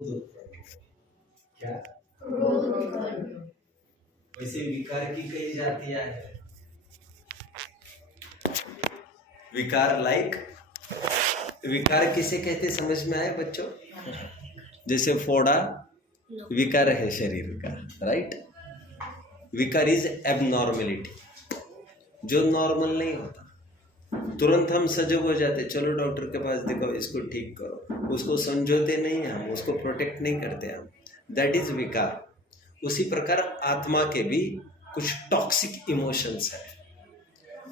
क्या वैसे विकार की कई जातियां हैं। विकार विकार किसे कहते समझ में आए बच्चों? जैसे फोड़ा विकार है शरीर का, राइट। विकार इज एबनॉर्मेलिटी, जो नॉर्मल नहीं होता। तुरंत हम सजग हो जाते, चलो डॉक्टर के पास दिखाओ, इसको ठीक करो। उसको समझोते नहीं हम, उसको प्रोटेक्ट नहीं करते हम, दैट इज विकार। उसी प्रकार आत्मा के भी कुछ टॉक्सिक इमोशंस है,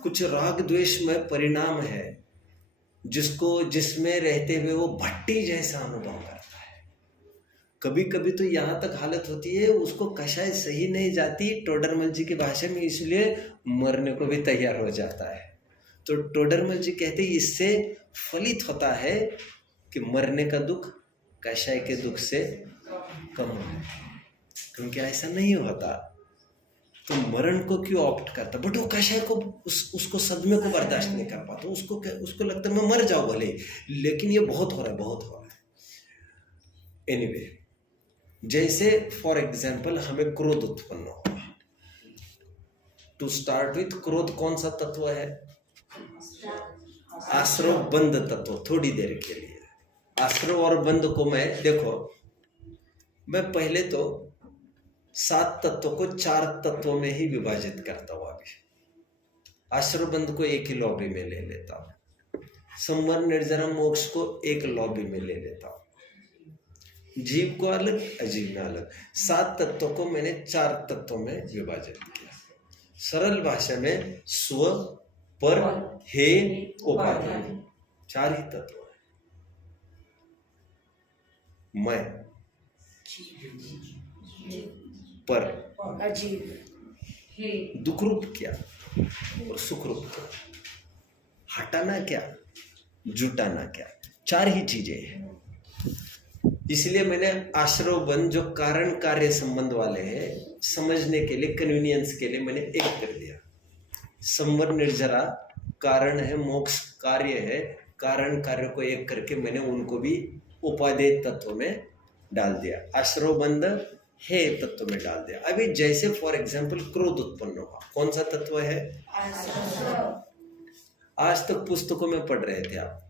कुछ राग द्वेष में परिणाम है, जिसमें रहते हुए वो भट्टी जैसा अनुभव करता है। कभी कभी तो यहाँ तक हालत होती है उसको कषाय सही नहीं जाती टोडरमल जी की भाषा में, इसलिए मरने को भी तैयार हो जाता है। तो टोडरमल जी कहते हैं इससे फलित होता है कि मरने का दुख कषाय के दुख से कम है, क्योंकि ऐसा नहीं होता तो मरण को क्यों ऑप्ट करता। बट वो कषाय को उसको सदमे को बर्दाश्त नहीं कर पाता, उसको लगता है मैं मर जाऊं भले, लेकिन ये बहुत हो रहा है। एनीवे, जैसे फॉर एग्जाम्पल हमें क्रोध उत्पन्न हुआ। टू स्टार्ट विथ, क्रोध कौन सा तत्व है? आश्रव बंद तत्व। थोड़ी देर के लिए आश्रव और बंद को मैं मैं पहले तो 7 तत्वों को 4 तत्वों में ही विभाजित करता हूं। अभी आश्रव बंद को एक ही लॉबी में ले लेता हूं, संवर निर्जरा मोक्ष को एक लॉबी में ले लेता हूं, जीव को अलग, अजीव में अलग। 7 तत्वों को मैंने 4 तत्वों में विभाजित किया। सरल भाषा में स्व, पर, हे, उपाधि, 4 ही तत्व है। मैं, पर, दुख रूप क्या और सुख रूप क्या, हटाना क्या, जुटाना क्या, 4 ही चीजें हैं। इसलिए मैंने आश्रव बंध जो कारण कार्य संबंध वाले हैं, समझने के लिए, कन्वीनियंस के लिए मैंने एक कर दिया। संवर निर्जरा कारण है, मोक्ष कार्य है, कारण कार्य को एक करके मैंने उनको भी उपादेय तत्व में डाल दिया, आश्रव बंध हे तत्व में डाल दिया। अभी जैसे फॉर एग्जाम्पल क्रोध उत्पन्न हुआ, कौन सा तत्व है? आज तक पुस्तकों में पढ़ रहे थे आप,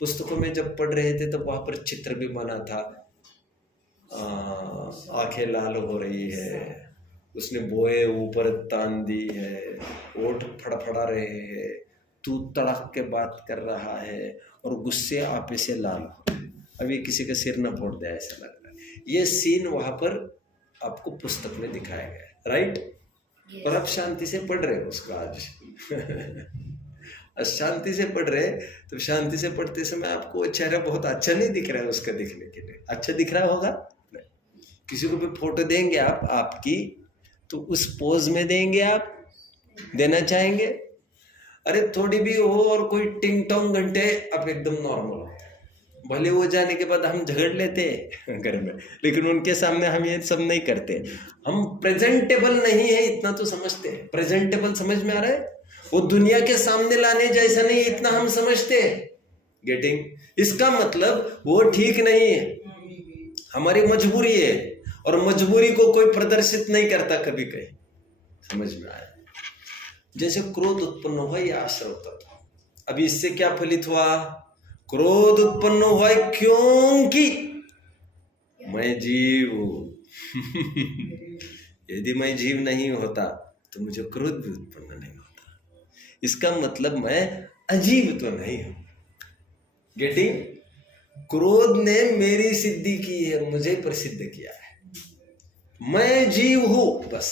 पुस्तकों में जब पढ़ रहे थे तो वहां पर चित्र भी बना था, आंखें लाल हो रही है, उसने बोए ऊपर तान दी है, ओठ फड़फड़ा रहे हैं, तू तड़क के बात कर रहा है और गुस्से आपे से लाल हो। अभी किसी का सिर न फोड़ दे ऐसा लग रहा है। ये सीन वहां पर आपको पुस्तक में दिखाया गया है, राइट। और आप शांति से पढ़ रहे हो उसको आज शांति से पढ़ रहे, तो शांति से पढ़ते समय आपको चेहरा बहुत अच्छा नहीं दिख रहा है उसका दिखने के लिए। अच्छा दिख रहा होगा? किसी को भी फोटो देंगे आप आपकी, तो उस पोज में देंगे, आप देना चाहेंगे? अरे थोड़ी भी हो और कोई टिंग टोंग घंटे, आप एकदम नॉर्मल हो। भले वो जाने के बाद हम झगड़ लेते हैं घर में, लेकिन उनके सामने हम ये सब नहीं करते। हम प्रेजेंटेबल नहीं है इतना तो समझते हैं। प्रेजेंटेबल समझ में आ रहा है? वो दुनिया के सामने लाने जैसा नहीं, इतना हम समझते हैं। गेटिंग? इसका मतलब वो ठीक नहीं है, हमारी मजबूरी है, और मजबूरी को कोई प्रदर्शित नहीं करता कभी कहीं। समझ में आया? जैसे क्रोध उत्पन्न हुआ, यह आश्रव तत्व। अभी इससे क्या फलित हुआ? क्रोध उत्पन्न हुआ क्योंकि मैं जीव हूं। यदि मैं जीव नहीं होता तो मुझे क्रोध भी उत्पन्न नहीं होता। इसका मतलब मैं अजीव तो नहीं हूं। गेटिंग? क्रोध ने मेरी सिद्धि की है, मुझे प्रसिद्ध किया है, मैं जीव हूं, बस।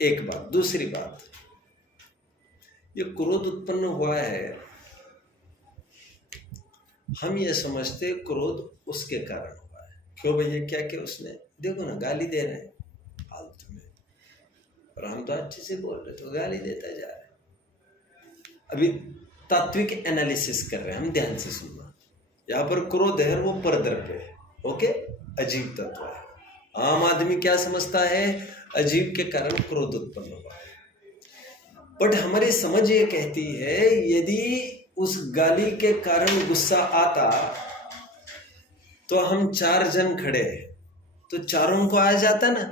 एक बात। दूसरी बात, ये क्रोध उत्पन्न हुआ है, हम ये समझते क्रोध उसके कारण हुआ है। क्यों भैया? क्या क्या उसने, देखो ना गाली दे रहे हैं फालतू में, और हम तो अच्छे से बोल रहे तो गाली देता जा रहा है। अभी तात्विक एनालिसिस कर रहे हैं हम, ध्यान से सुनना। यहाँ पर क्रोध है, वो परद्रव्य है, ओके, अजीव तत्व है। आम आदमी क्या समझता है? अजीव के कारण क्रोध उत्पन्न हुआ है। बट हमारी समझ ये कहती है, यदि उस गाली के कारण गुस्सा आता तो हम 4 जन खड़े हैं, तो चारों को आ जाता ना,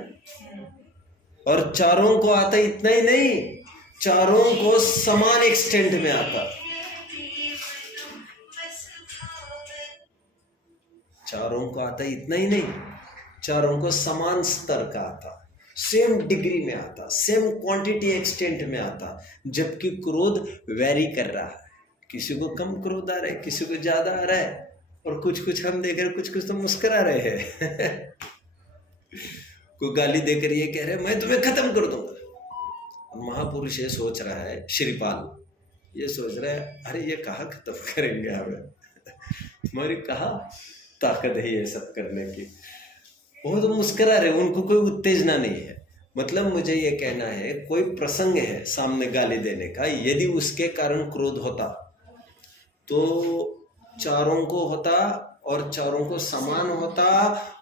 और चारों को आता इतना ही नहीं, चारों को समान एक्सटेंट में आता। चारों को आता इतना ही नहीं, चारों को समान स्तर का आता, सेम डिग्री में आता, सेम क्वांटिटी एक्सटेंट में आता। जबकि क्रोध वेरी कर रहा है, किसी को कम क्रोध आ रहा है, किसी को ज्यादा आ रहा है, और कुछ कुछ हम देख रहे, कुछ कुछ तो मुस्कुरा रहे हैं। कोई गाली देकर ये कह रहे मैं तुम्हें खत्म कर दूंगा, और महापुरुष ये सोच रहा है, श्रीपाल ये सोच रहा है अरे ये कहाँ खत्म करेंगे हमें, तुम्हारी कहाँ ताकत है ये सब करने की। वो तो मुस्कुरा रहे, उनको कोई उत्तेजना नहीं है। मतलब मुझे ये कहना है, कोई प्रसंग है सामने गाली देने का, यदि उसके कारण क्रोध होता तो चारों को होता और चारों को समान होता,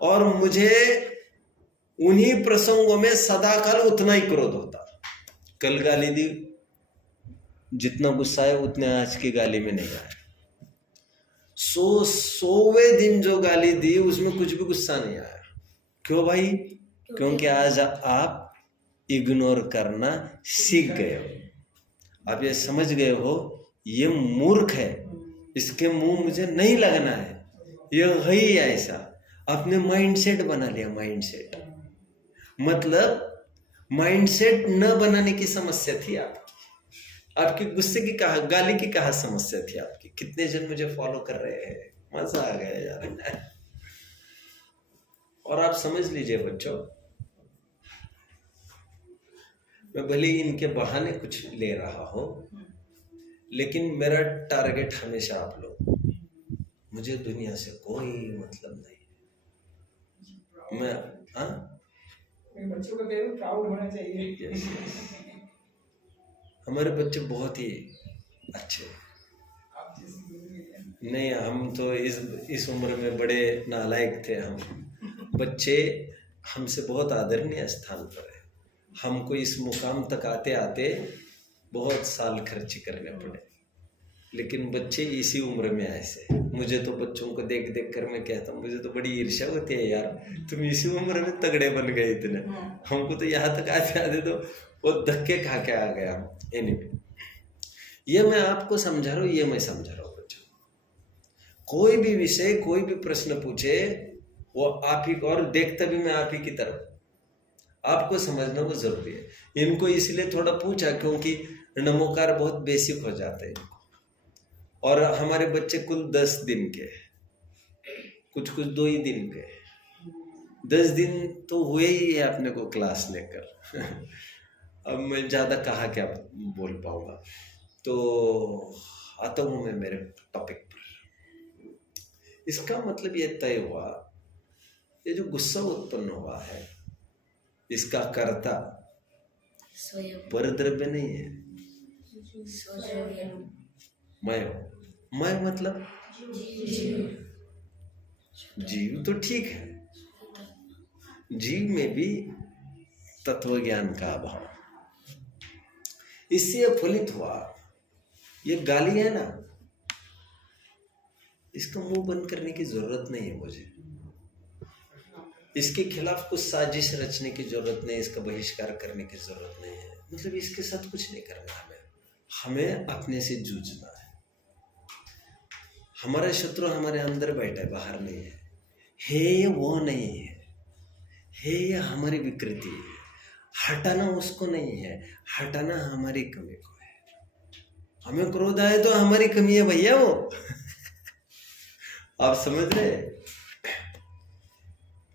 और मुझे उन्हीं प्रसंगों में सदाकाल उतना ही क्रोध होता। कल गाली दी, जितना गुस्सा है उतने आज की गाली में नहीं आया। 100वें दिन जो गाली दी उसमें कुछ भी गुस्सा नहीं आया। क्यों भाई? क्योंकि आज आप इग्नोर करना सीख गए हो। आप ये समझ गए हो ये मूर्ख है, इसके मुंह मुझे नहीं लगना है, ये है ही ऐसा। आपने माइंडसेट बना लिया। माइंडसेट मतलब माइंडसेट न बनाने की समस्या थी आपकी गुस्से की कहा, गाली की कहा समस्या थी आपकी। कितने जन मुझे फॉलो कर रहे हैं, मजा आ गया यार। और आप समझ लीजिए बच्चों, मैं भले ही इनके बहाने कुछ ले रहा हूं, लेकिन मेरा टारगेट हमेशा आप लोग। मुझे दुनिया से कोई मतलब नहीं। मैं बच्चों को देखो, प्राउड होना चाहिए। हमारे बच्चे बहुत ही अच्छे। नहीं, हम तो इस उम्र में बड़े नालायक थे। हम बच्चे हमसे बहुत आदरणीय स्थान पर है। हमको इस मुकाम तक आते आते बहुत साल खर्च करने पड़े, लेकिन बच्चे इसी उम्र में ऐसे। मुझे तो बच्चों को देख देख कर मैं कहता हूँ, मुझे तो बड़ी ईर्ष्या होती है यार, तुम इसी उम्र में तगड़े बन गए इतने। हमको तो यहाँ तक आते आते तो वो धक्के खा के आ गया। एनीवे, ये मैं आपको समझा रहा हूँ, ये मैं समझा रहा हूँ बच्चों। कोई भी विषय, कोई भी प्रश्न पूछे, वो आप ही, और देखता भी मैं आप ही की तरफ। आपको समझना वो जरूरी है। इनको इसलिए थोड़ा पूछा क्योंकि नमोकार बहुत बेसिक हो जाते हैं, और हमारे बच्चे कुल 10 दिन के, कुछ 2 ही दिन के। 10 दिन तो हुए ही है अपने को क्लास लेकर। अब मैं ज्यादा कहाँ क्या बोल पाऊंगा, तो आता हूं मैं मेरे टॉपिक पर। इसका मतलब ये तय हुआ, ये जो गुस्सा उत्पन्न हुआ है, इसका कर्ता परद्रव्य नहीं है, मैं हूं। मैं मतलब जीव तो ठीक है, जीव में भी तत्व ज्ञान का अभाव, इससे फलित हुआ। ये गाली है ना, इसका मुंह बंद करने की जरूरत नहीं है मुझे। इसके खिलाफ कुछ साजिश रचने की जरूरत नहीं, इसका बहिष्कार करने की जरूरत नहीं है। मतलब इसके साथ कुछ नहीं करना हमें अपने से जूझना है। हमारा शत्रु हमारे अंदर बैठा है, बाहर नहीं है। हे वो नहीं है, हे ये हमारी विकृति है। हटाना उसको नहीं है, हटाना हमारी कमी को है। हमें क्रोध आए तो हमारी कमी है भैया वो। आप समझ रहे?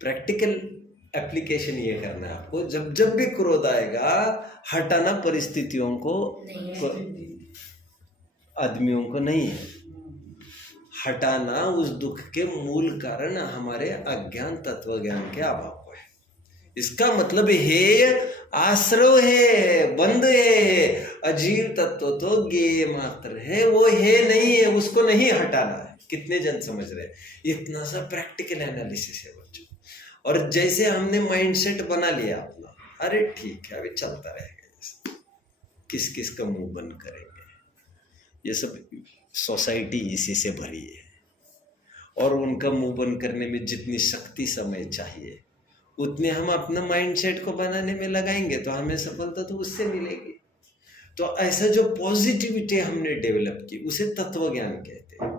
प्रैक्टिकल एप्लीकेशन ये करना है आपको। जब जब भी क्रोध आएगा, हटाना परिस्थितियों को, आदमियों को नहीं है। हटाना उस दुख के मूल कारण हमारे अज्ञान तत्व ज्ञान के अभाव को है। इसका मतलब हेय आश्रव है, बंद है। अजीव तत्व तो ज्ञेय मात्र है, वो है नहीं है, उसको नहीं हटाना है। कितने जन समझ रहे? इतना सा प्रैक्टिकल एनालिसिस है बच्चों। और जैसे हमने माइंडसेट बना लिया अपना, अरे ठीक है अभी चलता रहेगा, किस किस का मुंह बंद करेंगे। ये सब सोसाइटी इसी से भरी है। और उनका मुंह बंद करने में जितनी शक्ति समय चाहिए उतने हम अपना माइंडसेट को बनाने में लगाएंगे तो हमें सफलता तो उससे मिलेगी। तो ऐसा जो पॉजिटिविटी हमने डेवलप की उसे तत्व ज्ञान कहते हैं।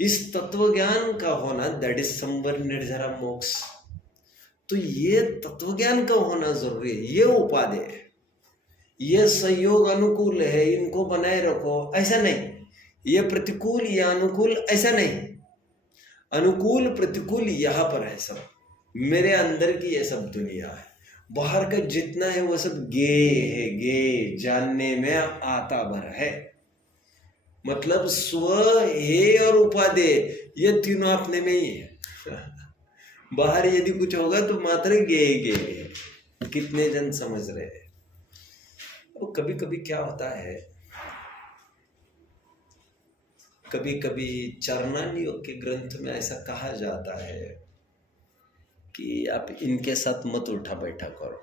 इस तत्व ज्ञान का होना दैट इज संवर निर्जरा मोक्ष। तो ये तत्व ज्ञान का होना जरूरी है। ये उपाधि है, ये संयोग अनुकूल है, इनको बनाए रखो ऐसा नहीं, ये प्रतिकूल या अनुकूल ऐसा नहीं। अनुकूल प्रतिकूल यहाँ पर है, सब मेरे अंदर की ये सब दुनिया है। बाहर का जितना है वो सब गे है, गे जानने में आता भर है। मतलब स्व हे और उपाधि ये तीनों अपने में ही है। बाहर यदि कुछ होगा तो मात्र गे गे। कितने जन समझ रहे हैं? और कभी कभी क्या होता है, कभी कभी चरणानी योग के ग्रंथ में ऐसा कहा जाता है कि आप इनके साथ मत उठा बैठा करो।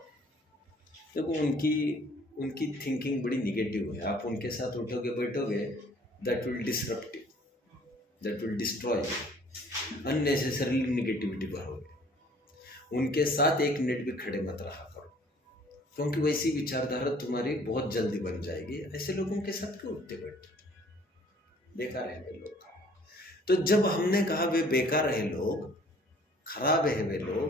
देखो उनकी थिंकिंग बड़ी निगेटिव है। आप उनके साथ उठोगे बैठोगे that will disrupt you, that will destroy you, unnecessarily negativity भरोगे। उनके साथ एक मिनट भी खड़े मत रहा करो, क्योंकि वैसी विचारधारा तुम्हारी बहुत जल्दी बन जाएगी। ऐसे लोगों के साथ क्यों उठते बैठते? बेकार है वे लोग। तो जब हमने कहा वे बेकार है लोग, खराब है वे लोग,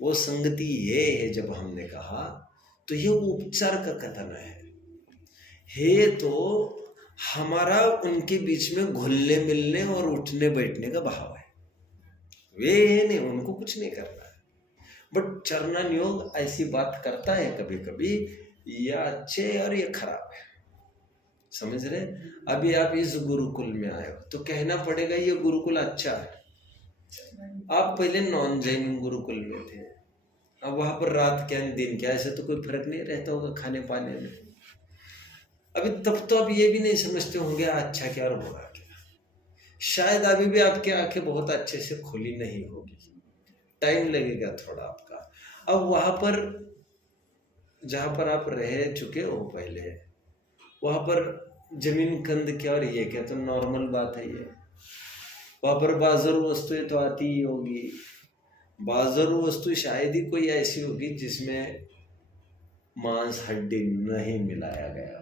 वो संगति ये है, जब हमने कहा तो ये उपचार का कथन है तो हमारा उनके बीच में घुलने मिलने और उठने बैठने का भाव है। वे नहीं, उनको कुछ नहीं करना है। बट चरणन योग ऐसी बात करता है कभी कभी, ये अच्छे और ये खराब है। समझ रहे? अभी आप इस गुरुकुल में आए हो तो कहना पड़ेगा ये गुरुकुल अच्छा है। आप पहले नॉन जैन गुरुकुल में थे, अब वहां पर रात क्या दिन क्या, ऐसे तो कोई फर्क नहीं रहता होगा खाने पाने में। अभी तब तो आप ये भी नहीं समझते होंगे अच्छा क्या और बुरा क्या। शायद अभी भी आपकी आंखें बहुत अच्छे से खुली नहीं होगी, टाइम लगेगा थोड़ा आपका। अब वहां पर जहां पर आप रह चुके हो पहले, वहां पर जमीन कंद क्या और ये क्या तो नॉर्मल बात है। ये वहां पर बाजारू वस्तुएं तो आती ही होगी। बाजारू वस्तु शायद ही कोई ऐसी होगी जिसमें मांस हड्डी नहीं मिलाया गया।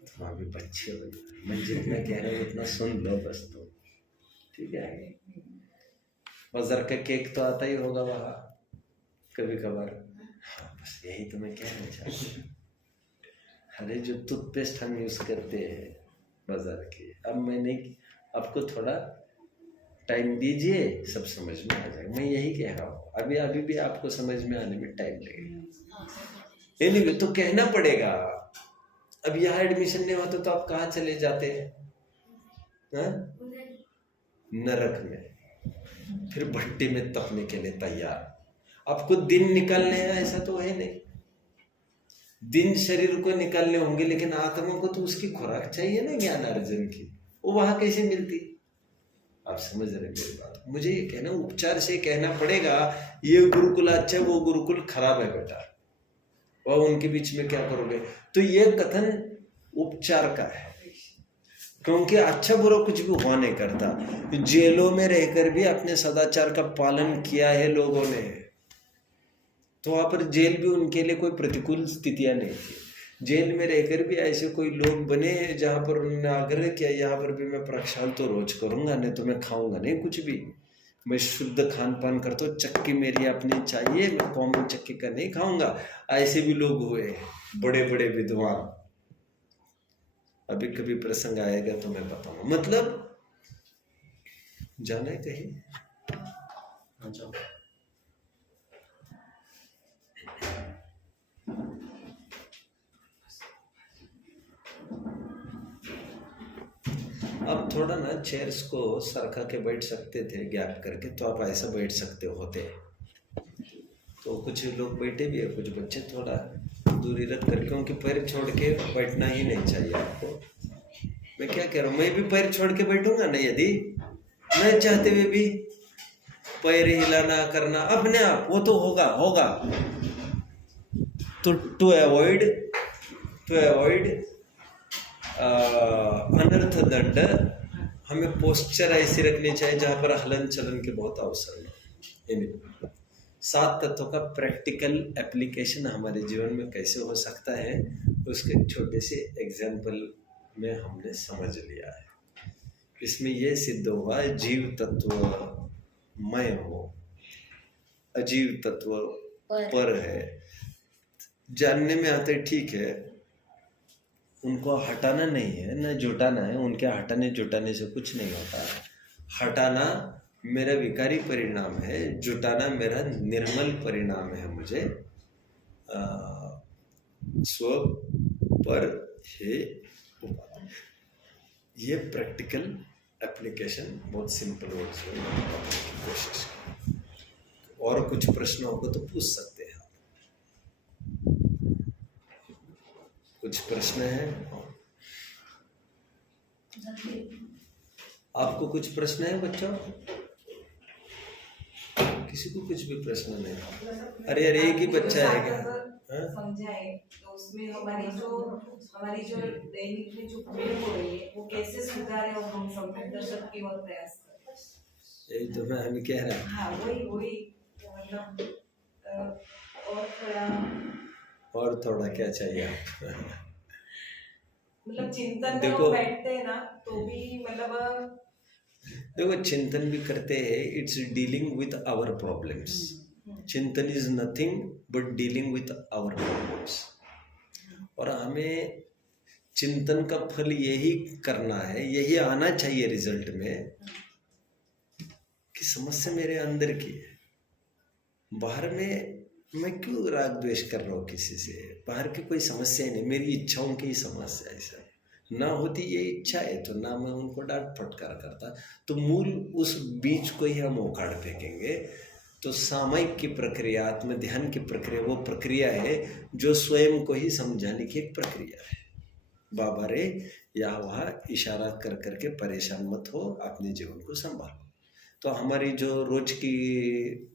तुम अभी बच्चे हो, मैं जितना कह रहा हूँ उतना सुन लो बस। तो ठीक है, बाजार का केक तो आता ही होगा वहां कभी कभार। हाँ, बस यही तो मैं कहना चाहता हूँ। अरे जो टूथपेस्ट हम यूज करते हैं बाजार की, अब मैंने आपको थोड़ा टाइम दीजिए, सब समझ में आ जाएगा। मैं यही कह रहा हूँ, अभी भी आपको समझ में आने में टाइम लगेगा। एनीवे तो कहना पड़ेगा। अब यहाँ एडमिशन नहीं होता तो आप कहाँ चले जाते हैं? नरक में, फिर भट्टी में तपने के लिए तैयार। आपको दिन निकालने हैं ऐसा तो है नहीं। दिन शरीर को निकालने होंगे, लेकिन आत्मा को तो उसकी खुराक चाहिए ना ज्ञान अर्जन की। वो वहां कैसे मिलती? आप समझ रहे मेरी बात? मुझे ये कहना, उपचार से कहना पड़ेगा ये गुरुकुल अच्छा है, वो गुरुकुल खराब है बेटा, और उनके बीच में क्या करोगे? तो ये कथन उपचार का है, क्योंकि अच्छा बुरा कुछ भी हुआ नहीं करता। जेलों में रहकर भी अपने सदाचार का पालन किया है लोगों ने, तो वहां पर जेल भी उनके लिए कोई प्रतिकूल स्थितियां नहीं थी। जेल में रहकर भी ऐसे कोई लोग बने जहां पर उन्होंने आग्रह किया यहाँ पर भी मैं प्रक्षाल तो रोज करूंगा, नहीं तो मैं खाऊंगा नहीं कुछ भी, मैं शुद्ध खान पान करता हूँ, चक्की मेरी अपनी चाहिए, मैं कॉमन चक्की का नहीं खाऊंगा। ऐसे भी लोग हुए बड़े बड़े विद्वान। अभी कभी प्रसंग आएगा तो मैं बताऊंगा। मतलब जाना है कहीं? जाओ। अब थोड़ा ना चेयर्स को सरका के बैठ सकते थे गैप करके, तो आप ऐसा बैठ सकते होते। तो कुछ लोग बैठे भी है, कुछ बच्चे थोड़ा दूरी रख कर, क्योंकि पैर छोड़ के बैठना ही नहीं चाहिए आपको। मैं क्या कह रहा हूँ, मैं भी पैर छोड़ के बैठूंगा ना, यदि मैं चाहते हुए भी पैर हिलाना करना अपने आप, वो तो होगा। तो टू अवॉइड अनर्थ दंड, हमें पोस्चर ऐसी रखनी चाहिए जहां पर हलन चलन के बहुत अवसर हो। 7 तत्वों का प्रैक्टिकल एप्लीकेशन हमारे जीवन में कैसे हो सकता है, उसके छोटे से एग्जाम्पल में हमने समझ लिया है। इसमें यह सिद्ध हुआ जीव तत्व मय हो, अजीव तत्व पर है। जानने में आते ठीक है, उनको हटाना नहीं है न जुटाना है, उनके हटाने जुटाने से कुछ नहीं होता। हटाना मेरा विकारी परिणाम है, जुटाना मेरा निर्मल परिणाम है। मुझे स्व पर है उपाधि। ये प्रैक्टिकल एप्लीकेशन बहुत सिंपल वर्ड्स में बताने की कोशिश की। और कुछ प्रश्न हो तो पूछ सकते हैं। कुछ प्रश्न है? आपको कुछ प्रश्न है बच्चों? किसी को कुछ भी प्रश्न नहीं? अरे एक ही बच्चा है क्या? समझाए तो उसमें हमारी जो दैनिक में जो भूल हो रही है वो कैसे सुधारे और हम संवेद दर्शक की ओर प्रयास करें। यही तो मैं अभी कह रहा हूँ। हाँ वही मतलब और थोड़ा क्या चाहिए आप? मतलब चिंतन में देखो, बैठते हैं ना तो भी मतलब देखो चिंतन भी करते हैं, it's dealing with our problems. चिंतन is nothing but dealing with our problems. और हमें चिंतन का फल यही करना है, यही आना चाहिए रिजल्ट में कि समस्या मेरे अंदर की है। बाहर में मैं क्यों राग द्वेष कर रहा हूँ किसी से? बाहर की कोई समस्या ही नहीं, मेरी इच्छाओं की ही समस्या है। सर ना होती ये इच्छा है तो ना मैं उनको डांट फटकार करता। तो मूल उस बीज को ही हम उखाड़ फेंकेंगे। तो सामयिक की प्रक्रिया, आत्म ध्यान की प्रक्रिया, वो प्रक्रिया है जो स्वयं को ही समझाने की एक प्रक्रिया है। बाबा रे या वहाँ इशारा कर करके परेशान मत हो, अपने जीवन को संभालो। तो हमारी जो रोज की,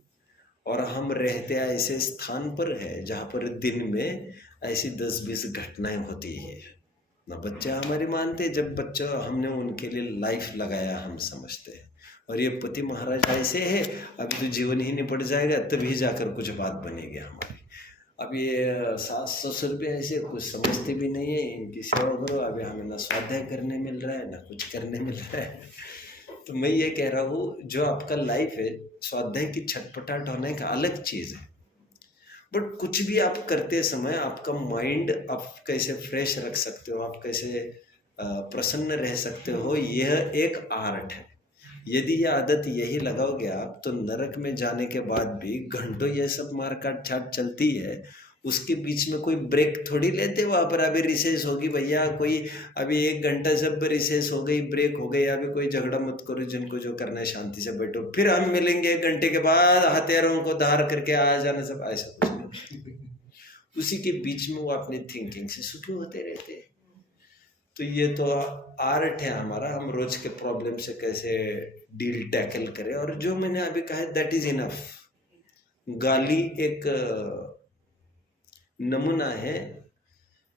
और हम रहते ऐसे स्थान पर है जहाँ पर दिन में ऐसी 10-20 घटनाएं होती है ना। बच्चे हमारी मानते, जब बच्चा हमने उनके लिए लाइफ लगाया हम समझते हैं। और ये पति महाराज ऐसे है, अभी तो जीवन ही निपट जाएगा तभी जाकर कुछ बात बनेगी हमारी। अब ये सास ससुर भी ऐसे कुछ समझते भी नहीं है, इनकी सेवा करो। अभी हमें ना स्वाध्याय करने मिल रहा है ना कुछ करने मिल रहा है। तो मैं ये कह रहा हूँ, जो आपका लाइफ है, स्वाध्याय की छटपटाहट होने का अलग चीज़ है, बट कुछ भी आप करते समय आपका माइंड आप कैसे फ्रेश रख सकते हो, आप कैसे प्रसन्न रह सकते हो, यह एक आर्ट है। यदि यह आदत यही लगाओगे आप, तो नरक में जाने के बाद भी घंटों ये सब मारकाट छाट चलती है। उसके बीच में कोई ब्रेक थोड़ी लेते वहाँ पर। अभी रिसेस होगी भैया, कोई अभी 1 घंटा जब रिसेस हो गई, ब्रेक हो गई, अभी कोई झगड़ा मत करो, जिनको जो करना है शांति से बैठो, फिर हम मिलेंगे 1 घंटे के बाद, हथियारों को धार करके आ जाना, सब ऐसा कुछ नहीं। उसी के बीच में वो अपनी थिंकिंग से शुरू होते रहते हैं। तो ये तो आर्ट है हमारा, हम रोज के प्रॉब्लम से कैसे डील टैकल करें। और जो मैंने अभी कहा है दैट इज इनफ। गाली एक नमूना है,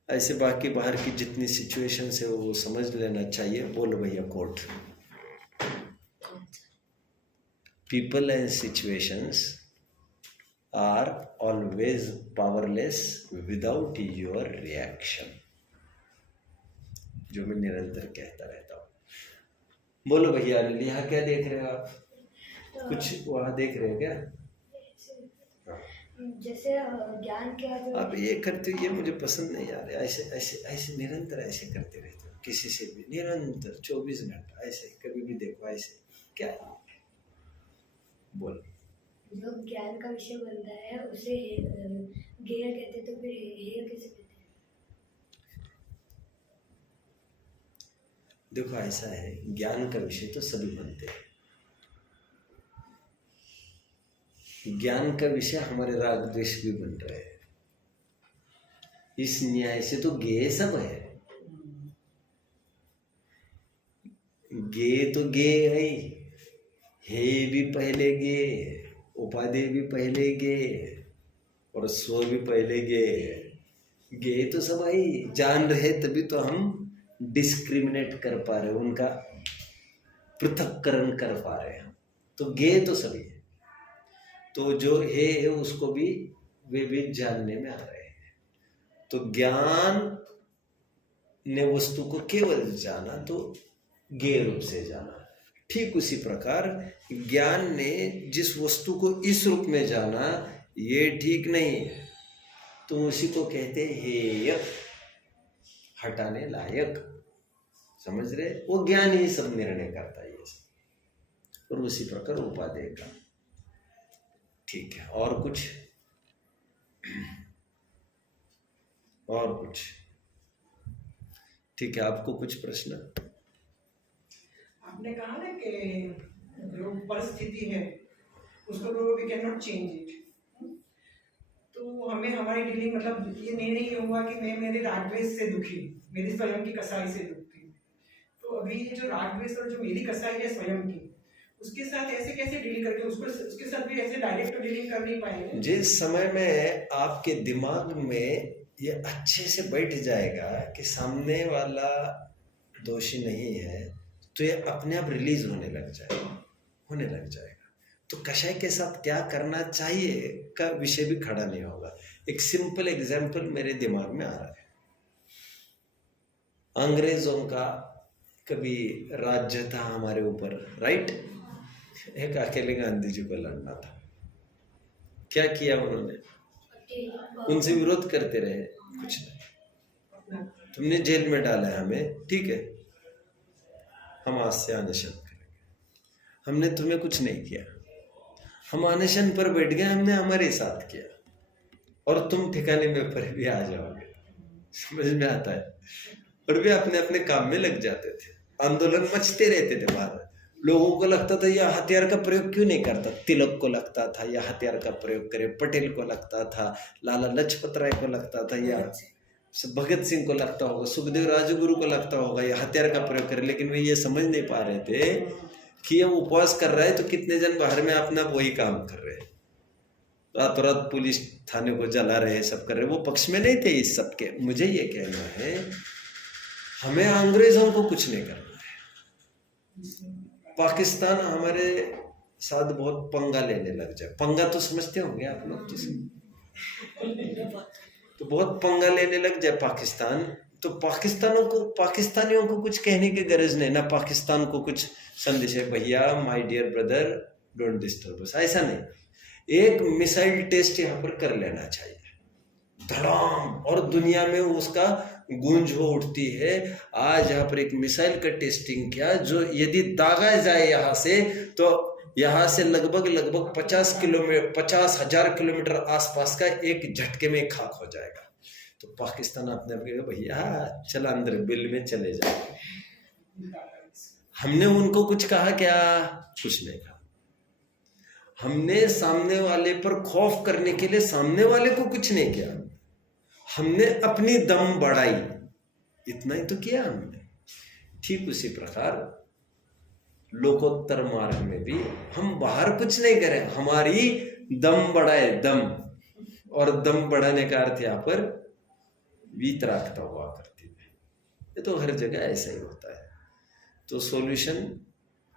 ऐसे बाकी बाहर की जितनी सिचुएशन है वो समझ लेना चाहिए। बोलो भैया quote. People and situations are always powerless without your reaction, जो मैं निरंतर कहता रहता हूँ। बोलो भैया, यहाँ क्या देख रहे हो आप? कुछ वहाँ देख रहे हो क्या? जैसे ज्ञान क्या जो आप ये करते हो, ये मुझे पसंद नहीं आ रहा। ऐसे ऐसे ऐसे निरंतर ऐसे करते रहते हो, किसी से भी निरंतर 24 घंटा ऐसे, कभी भी देखो ऐसे क्या है? बोलो। जो ज्ञान का विषय बनता है उसे ज्ञेय कहते, तो फिर हेय किसे कहते हैं? देखो ऐसा है, ज्ञान का विषय तो सभी बनते हैं। ज्ञान का विषय हमारे राग द्वेष भी बन रहे हैं। इस न्याय से तो गे सब है। गे तो गे है भी पहले गे, उपाधि भी पहले गे, और स्व भी पहले गे। गे तो सब आई, जान रहे तभी तो हम डिस्क्रिमिनेट कर पा रहे, उनका पृथक्करण कर पा रहे हैं। तो ज्ञेय तो सभी है, तो जो है उसको भी वे भी जानने में आ रहे हैं। तो ज्ञान ने वस्तु को केवल जाना तो ज्ञेय रूप से जाना। ठीक उसी प्रकार ज्ञान ने जिस वस्तु को इस रूप में जाना ये ठीक नहीं है, तो उसी को कहते हेय, हटाने लायक। समझ रहे? वो ज्ञान ही सब निर्णय करता है ये सब। और उसी प्रकार उपादेय का। ठीक है, और कुछ? और कुछ? ठीक है, आपको कुछ प्रश्न? आपने कहा ना कि जो परिस्थिति है उसको तो we can not change it, तो हमें हमारी डीलिंग मतलब ये नहीं हुआ कि मैं मेरे रागद्वेष से दुखी, मेरी स्वयं की कसाई से दुखी। तो अभी ये जो रागद्वेष और जो मेरी कसाई है स्वयं की, उसके साथ ऐसे कैसे डील करके उसके साथ भी ऐसे डायरेक्ट तो डीलिंग कर नहीं पाएंगे। जिस समय में आपके दिमाग में ये अच्छे से बैठ जाएगा कि सामने वाला दोषी नहीं है, तो ये अपने आप रिलीज होने लग जाएगा। तो कषाय के साथ क्या करना चाहिए का विषय भी खड़ा नहीं होगा। एक सिंपल एग्जाम्पल मेरे दिमाग में आ रहा है। अंग्रेजों का कभी राज्य था हमारे ऊपर, राइट? एक अकेले गांधी जी को लड़ना था। क्या किया उन्होंने? उनसे विरोध करते रहे, कुछ नहीं। तुमने जेल में डाला है हमें, ठीक है, हम आज से अनशन करेंगे। हमने तुम्हें कुछ नहीं किया, हम अनशन पर बैठ गए, हमने हमारे साथ किया, और तुम ठिकाने में पर भी आ जाओगे। समझ में आता है? और वे अपने अपने काम में लग जाते थे, आंदोलन मचते रहते थे बाहर। लोगों को लगता था यह हथियार का प्रयोग क्यों नहीं करता। तिलक को लगता था यह हथियार का प्रयोग करे, पटेल को लगता था, लाला लजपत राय को लगता था, या भगत सिंह को लगता होगा, सुखदेव राजगुरु को लगता होगा यह हथियार का प्रयोग करे। लेकिन वे ये समझ नहीं पा रहे थे कि यह उपवास कर रहा है तो कितने जन बाहर में अपना वही काम कर रहे हैं, रातों रात पुलिस थाने को जला रहे, सब कर रहे। वो पक्ष में नहीं थे इस सब के। मुझे ये कहना है हमें अंग्रेजों को कुछ नहीं करना है। पाकिस्तान हमारे साथ बहुत पंगा लेने लग जाए, पंगा तो समझते होंगे आप लोग, तो बहुत पंगा लेने लग जाए पाकिस्तान, तो पाकिस्तानियों को कुछ कहने की गरज नहीं ना। पाकिस्तान को कुछ संदेश है, भैया my dear brother don't disturb us, ऐसा नहीं। एक मिसाइल टेस्ट यहाँ पर कर लेना चाहिए, धड़ाम, और दुनिया में उसका गूंज हो उठती है। आज यहाँ पर एक मिसाइल का टेस्टिंग किया, जो यदि दागा जाए यहाँ से, तो यहाँ से लगभग 50,000 किलोमीटर आसपास का एक झटके में खाक हो जाएगा। तो पाकिस्तान अपने आप कहेगा भैया चल अंदर बिल में चले जाए। हमने उनको कुछ कहा क्या? कुछ नहीं कहा। हमने सामने वाले पर खौफ करने के लिए सामने वाले को कुछ नहीं किया, हमने अपनी दम बढ़ाई, इतना ही तो किया हमने। ठीक उसी प्रकार लोकोत्तर मार्ग में भी हम बाहर कुछ नहीं करें, हमारी दम बढ़ाए, दम, और दम बढ़ाने का अर्थ यहाँ पर वीतरागता हुआ करती है। ये तो हर जगह ऐसा ही होता है। तो सॉल्यूशन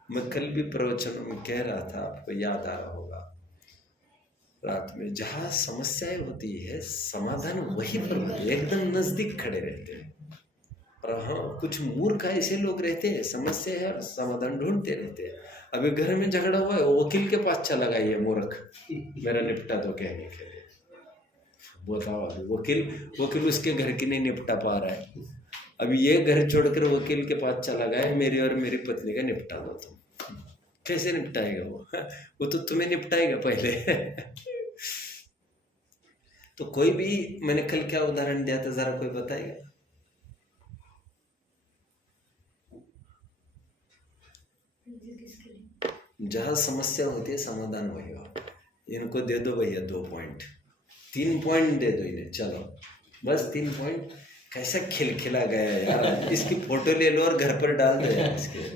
मैं कल भी प्रवचन में कह रहा था, आपको याद आ रहा होगा, रात में जहाँ समस्याएं होती है समाधान वहीं पर होते हैं, एकदम नजदीक खड़े रहते हैं। और हाँ, कुछ मूर्ख ऐसे लोग रहते हैं, समस्या है और समाधान ढूंढते रहते हैं। अभी घर में झगड़ा हुआ है, वकील के पास चला गया ये मूर्ख, मेरा निपटा दो कहने के लिए। बताओ, अभी वकील उसके घर की नहीं निपटा पा रहा है, अभी ये घर छोड़कर वकील के पास चला गया, मेरी और मेरी पत्नी का निपटा दो तुम। कैसे निपटाएगा वो तो तुम्हें निपटाएगा पहले। तो कोई भी, मैंने कल क्या उदाहरण दिया था, जरा कोई बताएगा? जहां समस्या होती है समाधान वही हो। इनको दे दो भैया 2 पॉइंट, 3 पॉइंट दे दो इन्हें, चलो बस 3 पॉइंट। कैसा खिलखिला गया यार, इसकी फोटो ले लो और घर पर डाल दो यार इसके।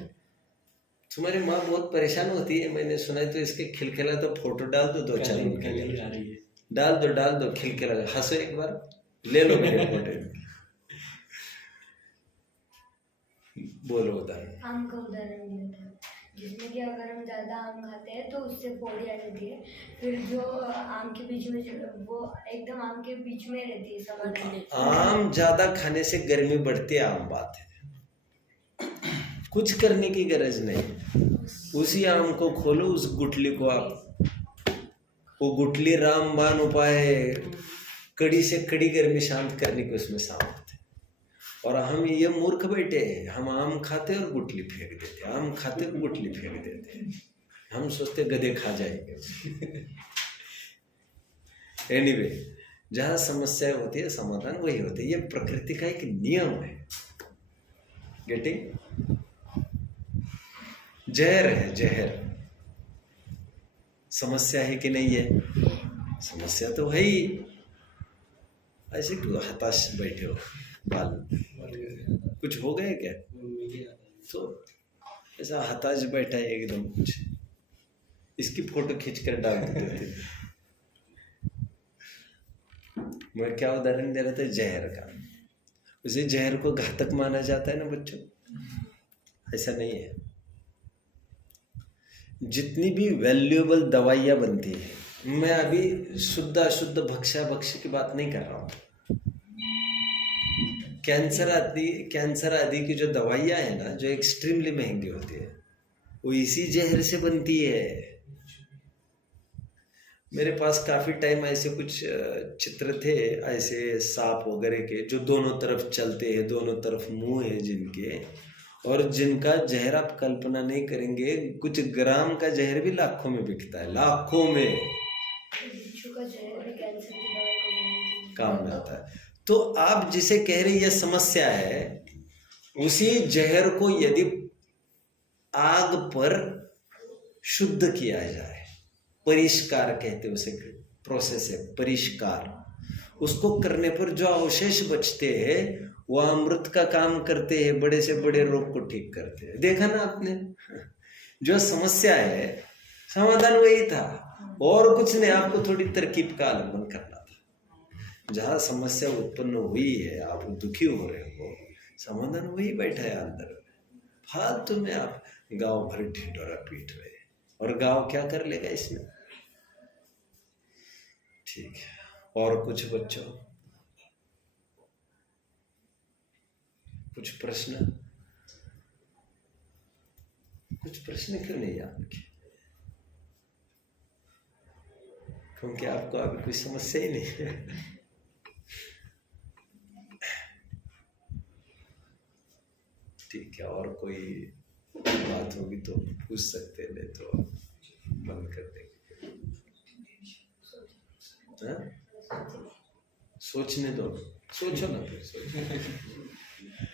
तुम्हारी माँ बहुत परेशान होती है, मैंने सुना है, तो इसके खिलखिला तो फोटो डाल दो 2-4 दिन के लिए, डाल दो खिलखिला, हंसो एक बार, ले लो मेरे फोटो। बोलो उदाहरण। आम का उदाहरण दिया था, जिसमें कि अगर हम ज़्यादा आम खाते हैं तो उससे फोड़ी आ जाती है। फिर जो आम के बीच में वो एकदम आम के बीच में रहती है समाधान। आम ज्यादा खाने से गर्मी बढ़ती है, आम बात है, कुछ करने की गरज नहीं। उसी आम को खोलो, उस गुठली को आप, वो गुठली रामबाण उपाय है, कड़ी से कड़ी गर्मी शांत करने की उसमें सामर्थ है। और हम ये मूर्ख बैठे हैं, हम आम खाते और गुठली फेंक देते, आम खाते और गुठली फेंक देते, हम सोचते गधे खा जाएंगे। एनीवे, जहाँ समस्या होती है समाधान वही होती है, ये प्रकृति का एक नियम है। गेटिंग? जहर है, जहर। समस्या है कि नहीं है? समस्या तो है ही। ऐसे क्यों हताश बैठे हो? बाल कुछ हो गए क्या? तो ऐसा हताश बैठा है एकदम कुछ। इसकी फोटो खींचकर डाल देते। मैं क्या उदाहरण दे रहा था? जहर का। उसे जहर को घातक माना जाता है ना बच्चों? ऐसा नहीं है। जितनी भी वैल्यूएबल दवाइयाँ बनती है, मैं अभी शुद्ध अशुद्ध भक्षा भक्ष्य की बात नहीं कर रहा हूँ। कैंसर आदि की जो दवाइयाँ हैं ना, जो एक्सट्रीमली महंगी होती है, वो इसी जहर से बनती है। मेरे पास काफ़ी टाइम ऐसे कुछ चित्र थे, ऐसे सांप वगैरह के, जो दोनों तरफ चलते हैं, दोनों तरफ मुंह है जिनके, और जिनका जहर आप कल्पना नहीं करेंगे। कुछ ग्राम का जहर भी लाखों में बिकता है, लाखों में काम में आता है। तो आप जिसे कह रहे ये समस्या है, उसी जहर को यदि आग पर शुद्ध किया जाए, परिष्कार कहते हैं उसे, प्रोसेस है परिष्कार, उसको करने पर जो अवशेष बचते हैं वो अमृत का काम करते हैं, बड़े से बड़े रोग को ठीक करते हैं। देखा ना आपने? जो समस्या है समाधान वही था, और कुछ नहीं। आपको थोड़ी तरकीब का अवलंबन करना था। जहाँ समस्या उत्पन्न हुई है, आप दुखी हो रहे हो, समाधान वही बैठा है अंदर। फालतू में आप गांव भर ढिंढोरा पीट रहे, और गांव क्या कर लेगा इसमें? ठीक है, और कुछ बच्चों, कुछ प्रश्न? कुछ प्रश्न क्यों नहीं आपके? क्योंकि आपको अभी कोई समस्या ही नहीं है। ठीक है, और कोई बात होगी तो पूछ सकते हैं, नहीं तो बंद कर देंगे। सोचने दो, सोचो ना, फिर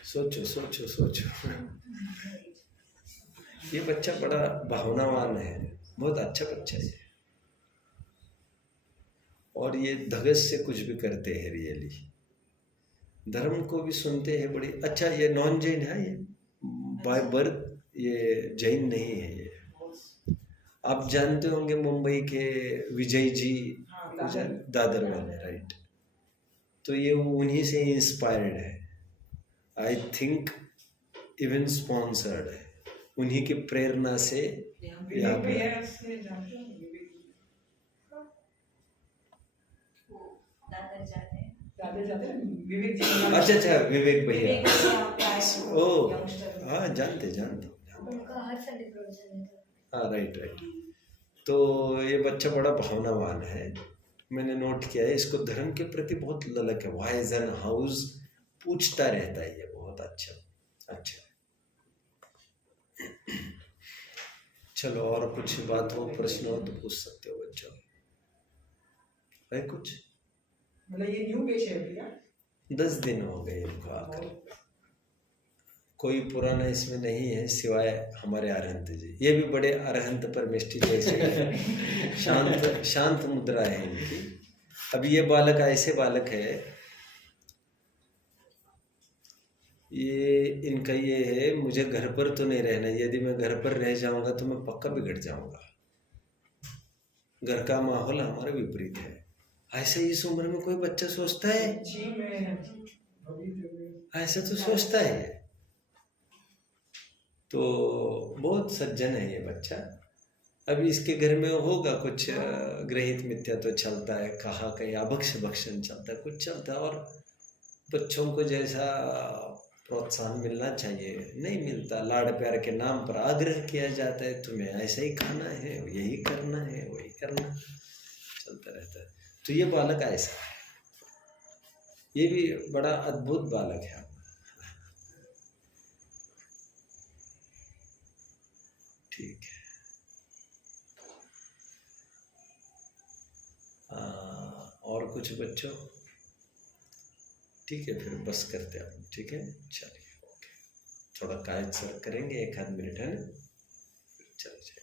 सोचो सोचो सोचो। ये बच्चा बड़ा भावनावान है, बहुत अच्छा बच्चा है, और ये धगस से कुछ भी करते हैं रियली। धर्म को भी सुनते हैं बड़ी। अच्छा, ये नॉन जैन है, ये बाय बर्थ ये जैन नहीं है। ये आप जानते होंगे मुंबई के विजय जी, दादर वाले, राइट? तो ये उन्हीं से इंस्पायर्ड है, आई थिंक इवन स्पॉन्सर्ड है, उन्हीं की प्रेरणा से यहाँ पे। अच्छा, विवेक भैया, ओ हाँ, जानते। उनका हर संडे प्रोग्राम है। हाँ, राइट। तो ये बच्चा बड़ा भावनावान है, मैंने नोट किया है। इसको धर्म के प्रति बहुत ललक है, वाइज एंड हाउस पूछता रहता है, ये बहुत अच्छा। चलो, और कुछ बात हो, प्रश्न हो तो पूछ सकते हो बच्चों। है कुछ? मतलब ये न्यू पेश है भैया? 10 दिन हो गए इनको आकर। कोई पुराना इसमें नहीं है सिवाय हमारे अरहंत जी। ये भी बड़े अरहंत परमेष्टि जैसे शांत मुद्रा है इनकी। अब ये बालक ऐसे बालक है, ये इनका ये है, मुझे घर पर तो नहीं रहना, यदि मैं घर पर रह जाऊंगा तो मैं पक्का बिगड़ जाऊंगा। घर का माहौल हमारा विपरीत है। ऐसा इस उम्र में कोई बच्चा सोचता है? ऐसा तो सोचता है। तो बहुत सज्जन है ये बच्चा। अभी इसके घर में होगा कुछ गृहित मिथ्या तो चलता है, कहा कहीं अभक्ष भक्षण चलता है, कुछ चलता है। और बच्चों को जैसा प्रोत्साहन मिलना चाहिए नहीं मिलता, लाड़ प्यार के नाम पर आग्रह किया जाता है, तुम्हें ऐसा ही खाना है, यही करना है, वही करना, चलता रहता है। तो ये बालक ऐसा है, ये भी बड़ा अद्भुत बालक है। ठीक है, और कुछ बच्चों? ठीक है, फिर बस करते हैं हम। ठीक है, चलिए, ओके। थोड़ा कायद सर करेंगे, 1 आध मिनट है ना, फिर चल जाए।